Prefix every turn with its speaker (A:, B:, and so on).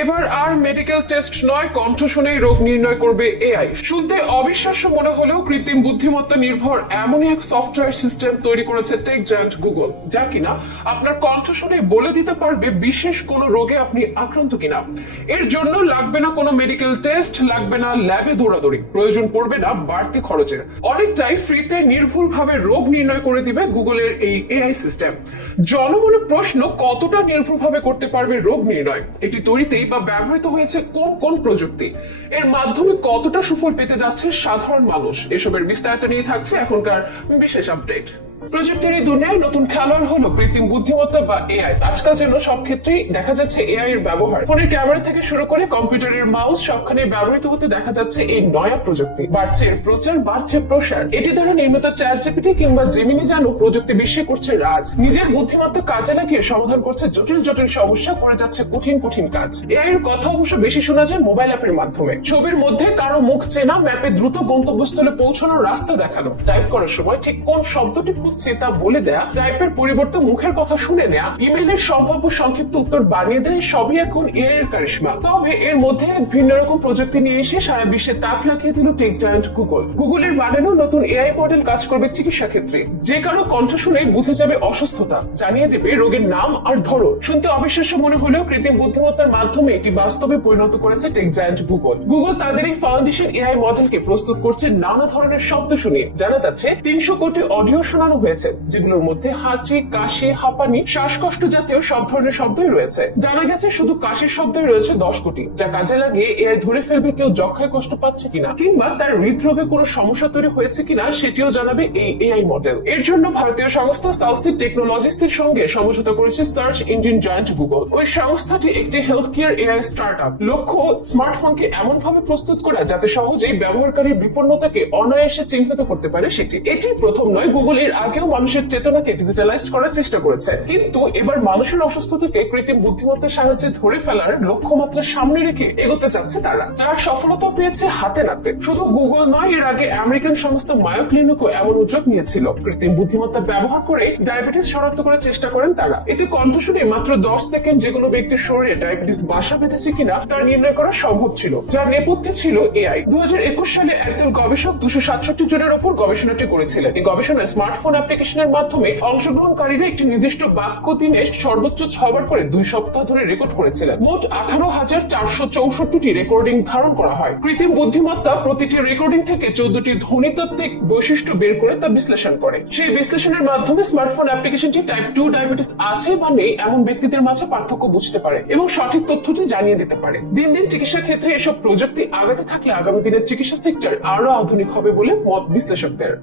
A: এবার আর medical test নয়, কণ্ঠ শুনেই রোগ নির্ণয় করবে এআই শুনতে অবিশ্বাস্য মনে হলেও কৃত্রিম বুদ্ধিমত্তা নির্ভর এমনই এক সফটওয়্যার সিস্টেম তৈরি করেছে টেক জায়ান্ট গুগল যা কিনা আপনার কণ্ঠ শুনে বলে দিতে পারবে বিশেষ কোনো রোগে আপনি আক্রান্ত কিনা। এর জন্য লাগবে না কোনো মেডিকেল টেস্ট লাগবে না ল্যাবে দৌড়াদৌড়ি। প্রয়োজন পড়বে না বাড়তি খরচের। অনেকটাই ফ্রিতে নির্ভুলভাবে রোগ নির্ণয় করে দিবে গুগলের এই এআই সিস্টেম জনমনে প্রশ্ন, কতটা নির্ভুলভাবে করতে পারবে রোগ নির্ণয়? এটি বা ব্যবহৃত হয়েছে কোন কোন প্রযুক্তি? এর মাধ্যমে কতটা সুফল পেতে যাচ্ছে সাধারণ মানুষ? এসবের বিস্তারিত নিয়ে থাকছে এখনকার বিশেষ আপডেট প্রযুক্তির এই দুনিয়ায় নতুন খেলোয়াড় হলো কৃত্রিম বুদ্ধিমত্তা বা এআই আজকাল যেন সব ক্ষেত্রেই দেখা যাচ্ছে এআই এর ব্যবহার। ফোনের ক্যামেরা থেকে শুরু করে কম্পিউটারের মাউস সবখানে ব্যবহৃত হতে দেখা যাচ্ছে এই নয়া প্রযুক্তি। বাড়ছে এর প্রচার, বাড়ছে প্রসার। এটি দ্বারা নির্মিত চ্যাট জিপিটি কিংবা জেমিনি জানো প্রযুক্তি বিশ্বে করছে রাজ। নিজের বুদ্ধিমত্তা কাজে লাগিয়ে সমাধান করছে জটিল জটিল সমস্যা, করে যাচ্ছে কঠিন কঠিন কাজ। এআই এর কথা অবশ্য বেশি শোনা যায় মোবাইল অ্যাপের মাধ্যমে। ছবির মধ্যে কারও মুখ চেনা ম্যাপে দ্রুত গন্তব্যস্থলে পৌঁছানোর রাস্তা দেখানো টাইপ করার সময় ঠিক কোন শব্দটি খুঁজছে তা বলে দেয়া। টাইপের পরিবর্তে মুখের কথা শুনে নেয়া। ইমেলের সম্ভাব্য সংক্ষিপ্ত উত্তর বানিয়ে দেয়। সবই এখন এর কারিশমা। তবে এর মধ্যে ভিন্ন রকম প্রযুক্তি নিয়ে এসে সারা বিশ্বে তাক লাগিয়ে দিল টেক্স জায়ান্ট গুগল গুগলের বানানো নতুন এআই মডেল কাজ করবে চিকিৎসা ক্ষেত্রে। যে কারও কণ্ঠ শুনে বুঝে যাবে অসুস্থতা। জানিয়ে দেবে রোগের নাম আর ধরন। শুনতে অবিশ্বাস্য মনে হলেও কৃত্রিম বুদ্ধিমত্তার মাধ্যমে এটি বাস্তবে পরিণত করেছে টেক জায়ান্ট গুগল গুগল তাদের এই ফাউন্ডেশন এআই মডেলকে প্রস্তুত করছে নানা ধরনের শব্দ শুনিয়ে জানা যাচ্ছে, তিনশো কোটি অডিও শোনানো হয়েছে, যেগুলোর মধ্যে হাঁচি, কাশি, হাঁপানি, শ্বাসকষ্ট জাতীয় সব ধরনের শব্দই রয়েছে। জানা গেছে শুধু কাশির শব্দই রয়েছে দশ কোটি। যা কাজে লাগিয়ে এআই ধরে ফেলবে কেউ যক্ষায় কষ্ট পাচ্ছে কিনা, কিংবা তার হৃদরোগে কোনো সমস্যা তৈরি হয়েছে কিনা, সেটিও জানাবে এই এআই মডেল এর জন্য ভারতীয় সংস্থা সালসি টেকনোলজিস এর সঙ্গে সমঝোতা করেছে সার্চ ইঞ্জিন জায়ান্ট গুগল। ওই সংস্থাটি একটি health care AI start up লক্ষ্য, স্মার্টফোনকে এমন ভাবে প্রস্তুত করা যাতে সহজেই ব্যবহারকারীর বিপন্নতাকে অনায়াসে চিহ্নিত করতে পারে সেটি। এটি প্রথম নয় গুগল এর আগেও মানুষের চেতনাকে ডিজিটালাইজ করার চেষ্টা করেছে। কিন্তু এবার মানুষের অসুস্থতাকে কৃত্রিম বুদ্ধিমত্তার সাহায্যে ধরে ফেলার লক্ষ্যমাত্রা সামনে রেখে এগোতে চাচ্ছে তারা। যার সফলতা পেয়েছে হাতে নাতে। শুধু গুগল নয়, এর আগে আমেরিকান সংস্থা মায়ো ক্লিনিকও এমন উদ্যোগ নিয়েছিল। কৃত্রিম বুদ্ধিমত্তা ব্যবহার করে ডায়াবেটিস শনাক্ত করার চেষ্টা করেন তারা। এতে কণ্ঠ শুনে মাত্র দশ সেকেন্ড যে কোনো ব্যক্তির শরীরে ডায়াবেটিস বাসা বেঁধেছে কিনা তা নির্ণয় করা সম্ভব ছিল, যার নেপথ্যে ছিল এআই দু হাজার একুশ সালে একজন গবেষক দুশো সাতষট্টি জনের ওপর গবেষণাটি করেছিলেন। এই গবেষণায় স্মার্টফোন অ্যাপ্লিকেশনের মাধ্যমে অংশগ্রহণকারীরা একটি নির্দিষ্ট বাক্য দিনে সর্বোচ্চ ছবার করে দুই সপ্তাহ ধরে রেকর্ড করেছিলেন। মোট আঠারো হাজার চারশো চৌষট্টিটি রেকর্ডিং ধারণ করা হয়। কৃত্রিম বুদ্ধিমত্তা প্রতিটি রেকর্ডিং থেকে চোদ্দটি ধ্বনিতাত্ত্বিক বৈশিষ্ট্য বের করে তা বিশ্লেষণ করে। সেই বিশ্লেষণের মাধ্যমে স্মার্টফোন অ্যাপ্লিকেশনটি টাইপ টু ডায়াবেটিস আছে বা নেই এমন ব্যক্তিদের মাঝে পার্থক্য বুঝতে পারে এবং সঠিক তথ্যটি জানিয়ে দিতে পারে। দিন দিন চিকিৎসা ক্ষেত্রে এসব প্রযুক্তি আগাতে থাকলে আগামী দিনের চিকিৎসা সেক্টর আরও আধুনিক হবে বলে মত বিশ্লেষকদের।